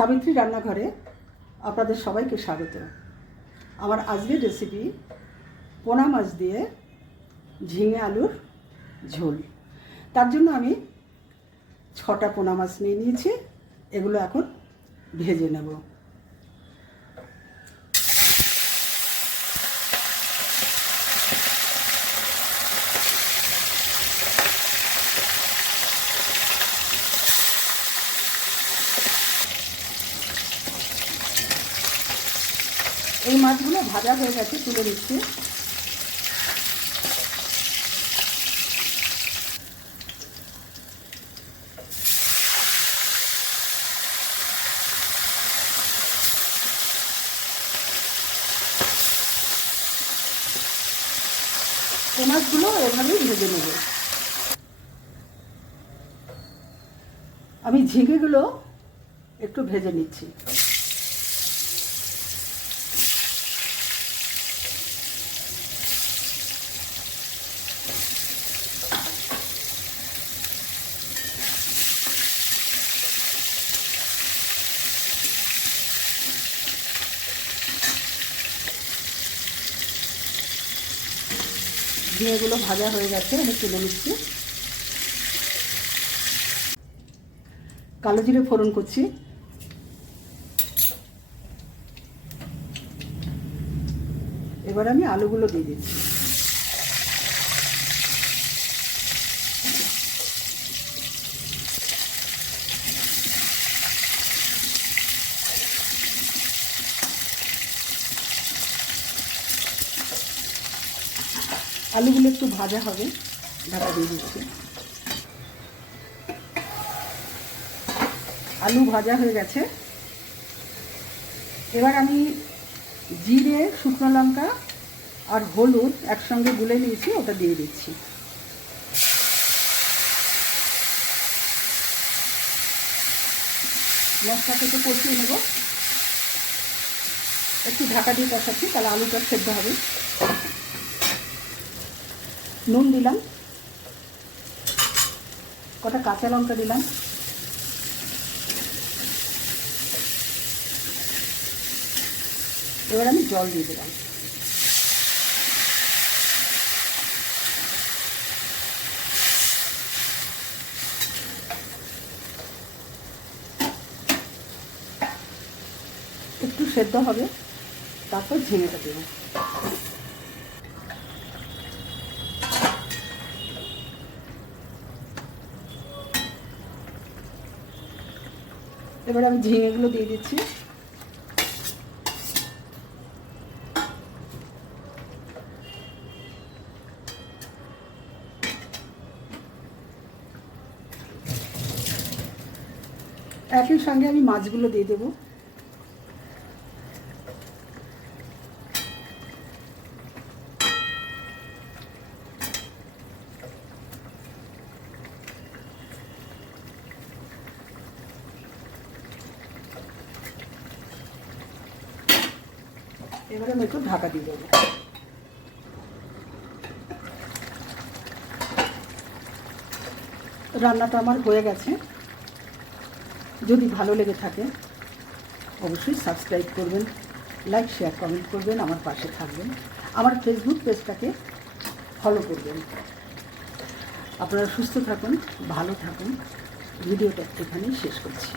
সাবিত্রী রান্নাঘরে আপনাদের সবাইকে স্বাগত। আমার আজকের রেসিপি পোনা মাছ দিয়ে ঝিঙে আলুর ঝোল। তার জন্য আমি ছটা পোনা মাছ নিয়ে নিয়েছি, এগুলো এখন ভেজে নেব। এই মাছগুলো ভাজা হয়ে গেছে, তুলে দিচ্ছি এই মাছগুলো এভাবেই ভেজে নেব। আমি ঝিঙেগুলো একটু ভেজে নিচ্ছি। ঝিঙেগুলো ভাজা হয়ে গেছে, আমি তুলে নিচ্ছি। কালো জিরে ফোড়ন করছি। এবার আমি আলুগুলো দিয়ে দিচ্ছি। আলুগুলো একটু ভাজা হবে। ঢাকা দিয়ে দিচ্ছি। আলু ভাজা হয়ে গেছে। এবার আমি জিরে, শুকনো লঙ্কা আর হলুদ একসঙ্গে গুলে নিয়েছি, ওটা দিয়ে দিচ্ছি। মশলাটা একটু কষিয়ে নেব। একটু ঢাকা দিয়ে কষাচ্ছি, তাহলে আলুটা সেদ্ধ হবে। নুন দিলাম। কটা কাঁচা লঙ্কা দিলাম। এবার আমি জল দিয়ে দিলাম। একটু সেদ্ধ হবে, তারপর ঝিঙেটা দেবো। এবার আমি ঝিঙেগুলো দিয়ে দিচ্ছি। একই সঙ্গে আমি মাছগুলো দিয়ে দেবো। এবারে আমি একটু ঢাকা দিয়ে দেবো। রান্নাটা আমার হয়ে গেছে। যদি ভালো লেগে থাকে, অবশ্যই সাবস্ক্রাইব করবেন লাইক শেয়ার কমেন্ট করবেন, আমার পাশে থাকবেন। আমার ফেসবুক পেজটাকে ফলো করবেন। আপনারা সুস্থ থাকুন, ভালো থাকুন। ভিডিওটা এখানেই শেষ করছি।